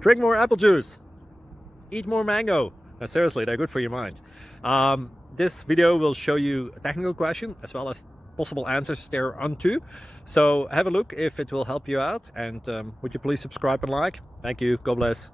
Drink more apple juice. Eat more mango. No, seriously, they're good for your mind. This video will show you a technical question as well as possible answers thereunto. So have a look if it will help you out, and would you please subscribe and like? Thank you. God bless.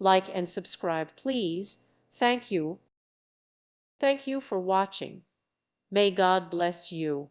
Like and subscribe, please. Thank you. Thank you for watching. May God bless you.